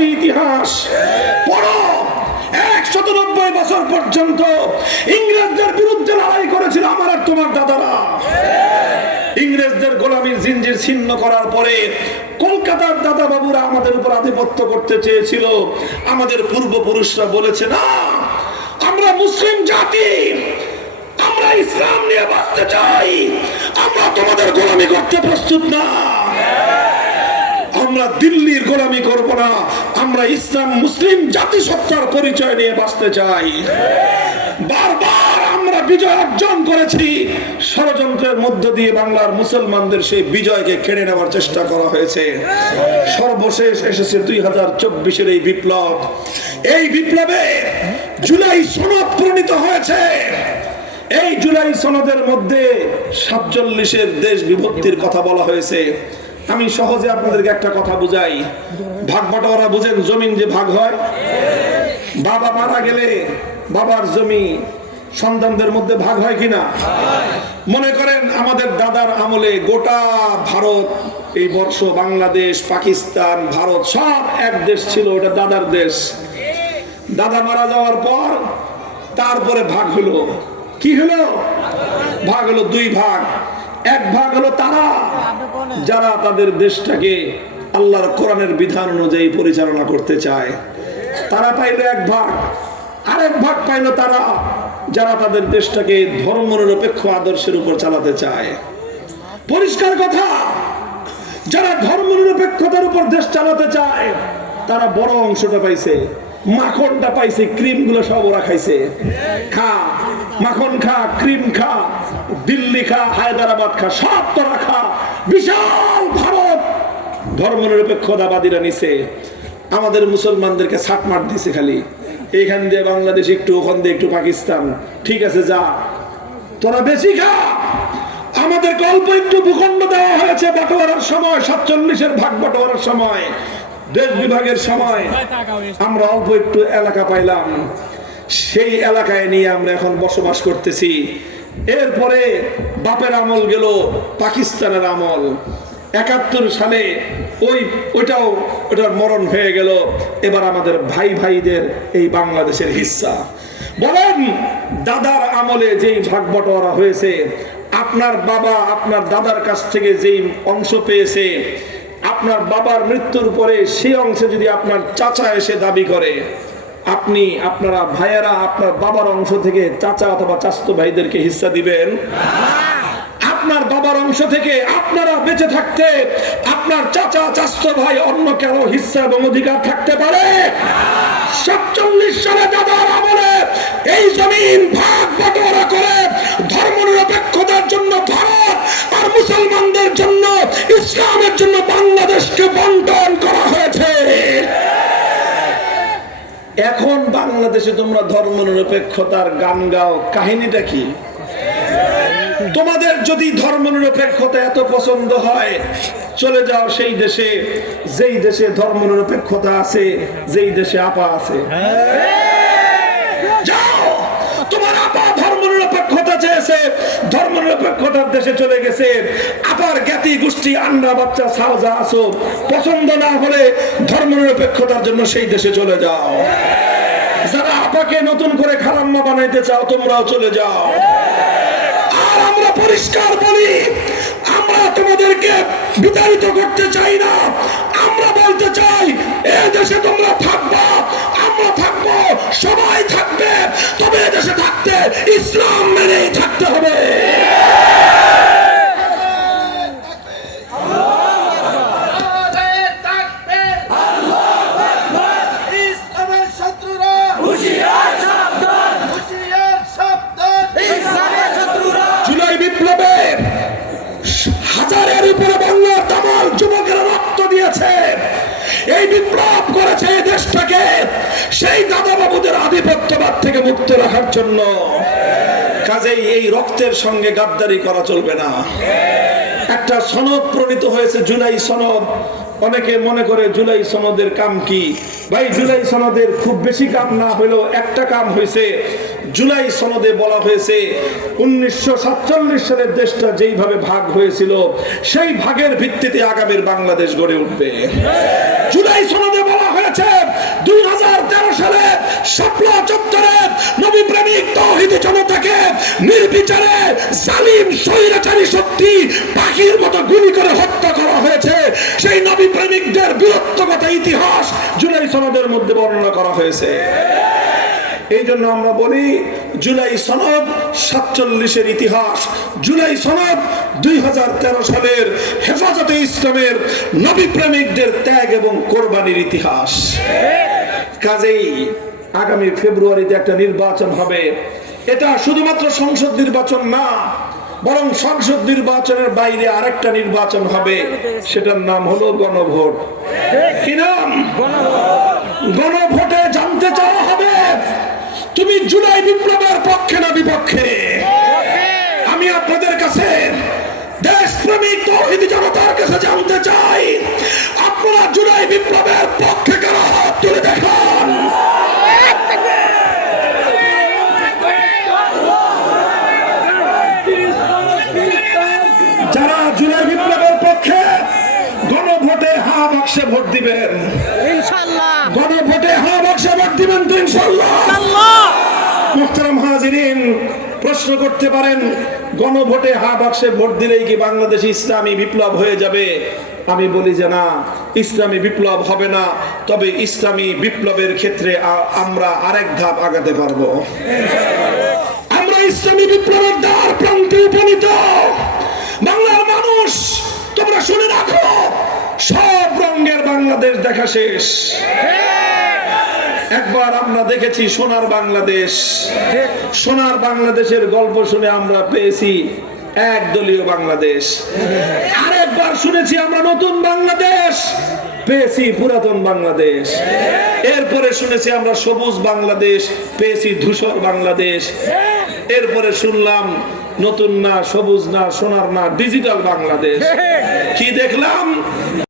সেই ইতিহাস পড়ো। 190 বছর পর্যন্ত ইংরেজদের বিরুদ্ধে লড়াই করেছিল আমার আর তোমার দাদারা। ইংরেজদের গোলামীর জিঞ্জির ছিন্ন করার পরে কলকাতার দাদা বাবুরা আমাদের উপর আধিপত্য করতে চেয়েছিল। আমাদের পূর্বপুরুষরা বলেছে, না, আমরা মুসলিম জাতি, আমরা ইসলাম নিয়ে বাঁচতে চাই, আমরা তোমাদের গোলামি করতে প্রস্তুত না। আমরা দিল্লির গোলামি করব না, আমরা ইসলাম মুসলিম জাতিসত্তার পরিচয় নিয়ে বাঁচতে চাই। বারবার আমরা বিজয় অর্জন করেছি। ষড়যন্ত্রের মধ্য দিয়ে বাংলার মুসলমানদের সেই বিজয়কে কেড়ে নেওয়ার চেষ্টা করা হয়েছে। সর্বশেষ এসেছে 2024-এর এই বিপ্লব। এই বিপ্লবে জুলাই সনদ প্রণীত হয়েছে। এই জুলাই সনদের মধ্যে 47-এর দেশ বিভক্তির কথা বলা হয়েছে। আমি সহজে আপনাদেরকে একটা কথা বুঝাই। ভাগ বাটোয়ারা বুঝেন, জমিন যে ভাগ হয়, বাবা মারা গেলে বাবার জমি সন্তানদের মধ্যে ভাগ হয় কিনা? মনে করেন আমাদের দাদার আমলে গোটা ভারত, এই বর্ষ বাংলাদেশ, পাকিস্তান, ভারত সব এক দেশ ছিল, ওটা দাদার দেশ। দাদা মারা যাওয়ার পর তারপরে ভাগ হলো। কি হলো? ভাগ হলো 2 ভাগ। এক ভাগ হলো তারা যারা তাদের দেশটাকে আল্লাহর কোরআনের বিধান অনুযায়ী পরিচালনা করতে চায়, তারা পাইলো 1 ভাগ। আরেক ভাগ পাইলো তারা যারা তাদের দেশটাকে ধর্মনিরপেক্ষ আদর্শের উপর চালাতে চায়। পরিষ্কার কথা, যারা ধর্মনিরপেক্ষতার উপর দেশ চালাতে চায় তারা বড় অংশটা পাইছে, মাখনটা পাইছে, ক্রিম গুলো সব ওরা খাইছে। খা, মাখন খা, ক্রিম খা, দিল্লি খা, হায়দ্রাবাদ খা, সব তোরা খা। বিশাল ভারত ধর্মনিরপেক্ষতাবাদীরা নিছে। আমাদের মুসলমানদেরকে ছাটমাট দিছে, খালি এখান দিয়ে বাংলাদেশ একটু, ওখান দিয়ে একটু পাকিস্তান। ঠিক আছে, যা, তোরা বেশি খা। আমাদেরকে অল্প একটু ভূখণ্ড দেওয়া হয়েছে বাটোয়ারার সময়, 47-এর ভাগ বাটোয়ারার সময়, দেশ বিভাগের সময় আমরা অল্প একটু এলাকা পাইলাম। সেই এলাকায় নিয়ে আমরা এখন বসবাস করতেছি। এরপরে বাপের আমল গেল, পাকিস্তানের আমল। 71 সালে ওইটার মরণ হয়ে গেল। এবার আমাদের ভাইদের এই বাংলাদেশের হিস্সা। বলেন, দাদার আমলে যেই ভাগ বটোয়ারা হয়েছে, আপনার বাবা আপনার দাদার কাছ থেকে যেই অংশ পেয়েছে, আপনার বাবার মৃত্যুর পরে সেই অংশে যদি আপনার চাচা এসে দাবি করে, আপনারা ভাইয়েরা আপনার বাবার অংশ থেকে চাচা অথবা চাচতো ভাইদেরকে হিস্সা দিবেন? আপনার বাবার অংশ থেকে আপনারা বেঁচে থাকতে আপনার চাচা চাচতো ভাই অন্য কারো হিস্সা এবং অধিকার থাকতে পারে? 47 সালে দাদার আমলে এই জমিন ভাগ বাটোয়ারা করে ধর্মনিরপেক্ষতার জন্য ভারত আর মুসলমানদের জন্য, ইসলামের জন্য বাংলাদেশকে বন্টন করা হয়েছে। এখন বাংলাদেশে তোমরা ধর্মনিরপেক্ষতার গান গাও, কাহিনীটা কি? তোমাদের যদি ধর্মনিরপেক্ষতা এত পছন্দ হয়, চলে যাও সেই দেশে, যেই দেশে ধর্মনিরপেক্ষতা আছে, যেই দেশে আপা আছে। যাও, তোমার আপা ধর্মনিরপেক্ষতা চেয়েছে, ধর্মনিরপেক্ষতার দেশে চলে গেছে। আপার জ্ঞাতি গোষ্ঠী আন্ডা বাচ্চা সাউজা আসো, পছন্দ না হলে ধর্মনিরপেক্ষতার জন্য সেই দেশে চলে যাও। যারা আপাকে নতুন করে খালাম্মা বানাইতে চাও, তোমরাও চলে যাও। আর আমরা পরিষ্কার বলি, আমরা তোমাদেরকে বিতাড়িত করতে চাই না। আমরা বলতে চাই, এই দেশে তোমরা থাকবা, আমরা থাকবো, সবাই থাকবে, তবে এই দেশে থাকতে ইসলাম মেনেই থাকতে হবে। জুলাই বিপ্লবে হাজারের উপরে বাংলার তামাল যুবকেরা রক্ত দিয়েছে। এই বিপ্লব করেছে এই দেশটাকে সেই দাদা বাবুদের আধিপত্যবাদ থেকে মুক্ত রাখার জন্য। কাজেই এই রক্তের সঙ্গে গাদ্দারি করা চলবে না। একটা সনদ প্রণীত হয়েছে, জুলাই সনদ। অনেকে মনে করে জুলাই সনদের কাম কি? ভাই, জুলাই সনদের খুব বেশি কাম না হলেও একটা কাম হয়েছে। জুলাই সনদে বলা হয়েছে 1947 সালের দেশটা যেইভাবে ভাগ হয়েছিল, সেই ভাগের ভিত্তিতে আগামীর বাংলাদেশ গড়ে উঠবে। জুলাই সনদে বলা হয়েছে 2013 সালে শাপলা চত্বরে নবী প্রেমিক তৌহিদি জনতাকে নির্বিচারে জালিম স্বৈরাচারী শক্তি পাখির মতো গুলি করে হত্যা করা হয়েছে। সেই নবী প্রেমিকদের বীরত্বগত ইতিহাস জুলাই সনদের মধ্যে বর্ণনা করা হয়েছে। এই জন্য আমরা বলি জুলাই সনদ 47-এর ইতিহাস, জুলাই সনদ 2013 সালের হেফাজতে ইসলামের নবী প্রেমিকদের ত্যাগ এবং কোরবানির ইতিহাস। কাজেই আগামী ফেব্রুয়ারিতে একটা নির্বাচন হবে। এটা শুধুমাত্র সংসদ নির্বাচন না, বরং সংসদ নির্বাচনের বাইরে আরেকটা নির্বাচন হবে, সেটার নাম হলো গণভোট। কি নাম? গণভোটে জানতে চাওয়া হবে তুমি জুলাই বিপ্লবের পক্ষে না বিপক্ষে। আমি আপনাদের কাছে দেশপ্রেমিক তৌহিদি জনতার কাছে জানতে চাই, আপনারা জুলাই বিপ্লবের পক্ষে কারা হাত তুলে দেখান। যারা জুলাই বিপ্লবের পক্ষে গণভোটে হা বাক্সে ভোট দিবেন ইনশাআল্লাহ, গণভোটে হা বাক্সে ভোট দিবেন তো ইনশাআল্লাহ। মুহতারাম হাজিরিন, প্রশ্ন করতে পারেন গণভোটে হা বাক্সে ভোট দিলেই কি বাংলাদেশে ইসলামী বিপ্লব হয়ে যাবে? আমি বলি যে না, ইসলামী বিপ্লব হবে না, তবে ইসলামী বিপ্লবের ক্ষেত্রে আমরা আরেক ধাপ আগাতে পারবো। আমরা ইসলামী বিপ্লবের দ্বার প্রান্তে উপনীত। বাংলার মানুষ, তোমরা শুনে রাখো, সব রঙের বাংলাদেশ দেখা শেষ। একবার আমরা দেখেছি সোনার বাংলাদেশ, সোনার বাংলাদেশের গল্প শুনে আমরা পেয়েছি একদলীয় বাংলাদেশ। আরেকবার শুনেছি আমরা নতুন বাংলাদেশ, পেয়েছি পুরাতন বাংলাদেশ। এরপরে শুনেছি আমরা সবুজ বাংলাদেশ, পেয়েছি ধূসর বাংলাদেশ। এরপরে শুনলাম নতুন না, সবুজ না, সোনার না, ডিজিটাল বাংলাদেশ। কি দেখলাম?